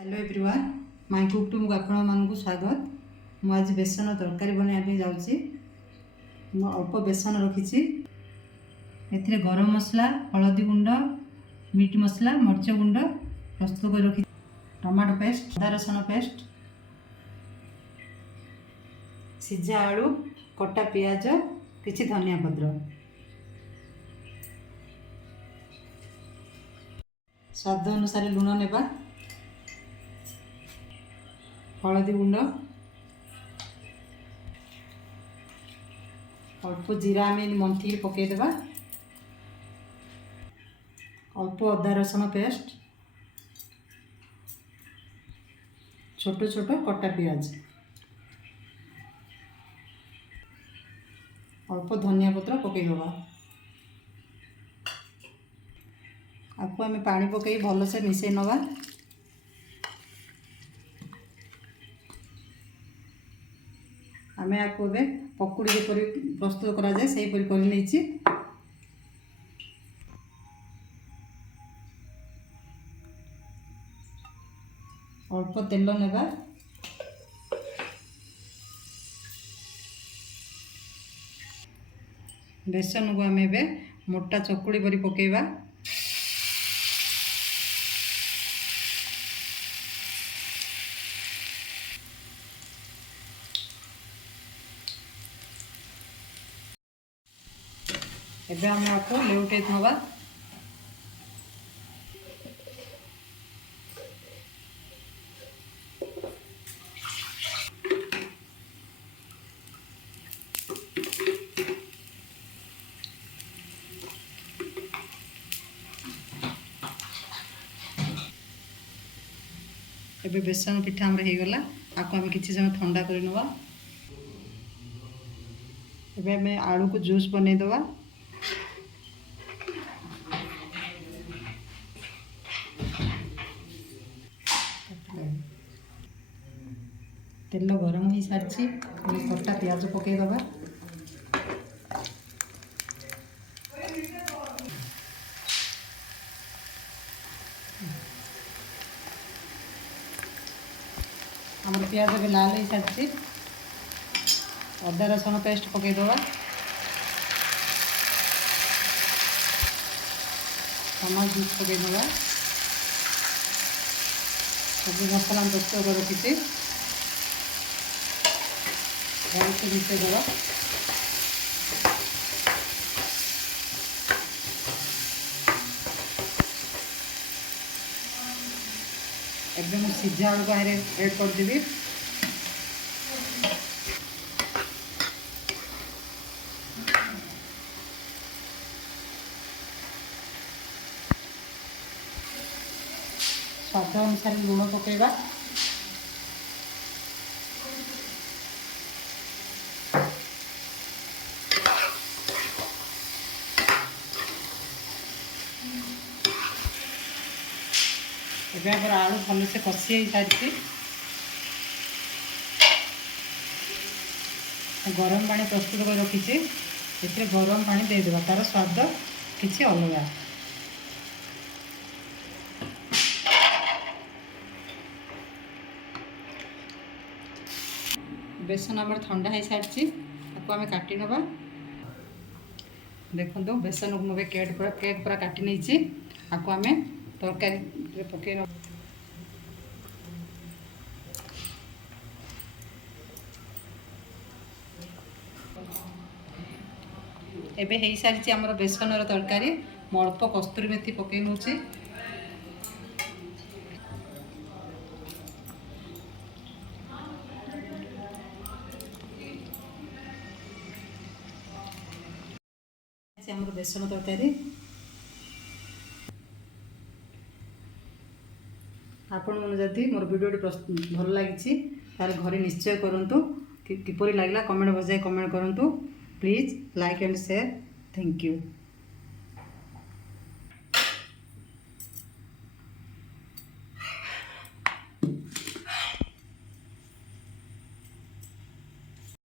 Hello everyone my cook to आपको स्वागत। मु आज बेसन तरकारी बनाने जाऊँगी। अल्प बेसन रखी ए गरम मसला हलदी गुंड मीट मसला मर्च गुंड प्रस्तुत कर रखी टमाटो पेस्ट अदा रसुण पेस्ट सिझा आलू कटा पियाज किछि धनिया पत्र स्वाद अनुसार लुण नेबा हलदी गुंड अल्प जीरा आम मंथी पकईदेवा अल्प अदा रसुण पेस्ट छोट छोट कटा पियाज अल्प धनिया पत्र पकईदेवा आपको आम पानी पकई भलसे मिसई नवा आम आपको ए पकुड़ी जपरी प्रस्तुत करा जाए से परी कर नहीं अल्प तेल नेबा बेसन को आम ए मोटा चकुड़ी परी पकेबा एबे हम आपको लेउटे थवा एबे बेसन पिठा हमर हे गला आपको हम किछि समय ठंडा कर नवा एबे हमें आलू को जूस बनै दवा तेल गरम हो सारी कटा पियाज पकईदबा आम पियाज भी लाल हो सारी अदा रसुण पेस्ट पकईदबा टमाटो जूस पकईदबा सब मसला प्रस्तुत कर रखी भलसे मिसई देवा एकदम सीझा आलू को ऐड करदेवी स्वाद अनुसार लुण पकेबा एबे आगर आलू भलसे कषि सारी गरम पानी प्रस्तुत कर रखी ए गरम पानी देदेबा तार स्वाद किछि अलग बेसन आम ठंडा हो सारी आपको आम काटी नवा देखो बेसन को मुझे केक पूरा काटी नहीं आपको आम तरकारी पकई एबे हो सारी आमर बेसन तरकारी मु अल्प कस्तूरी मेथी पकई नौ आमर बेसन तरकारी आपण जदि मोर वीडियो भल लगी घरे निश्चय करूँ किपरि लगला कमेंट बजाय कमेंट करूँ please like and share thank you.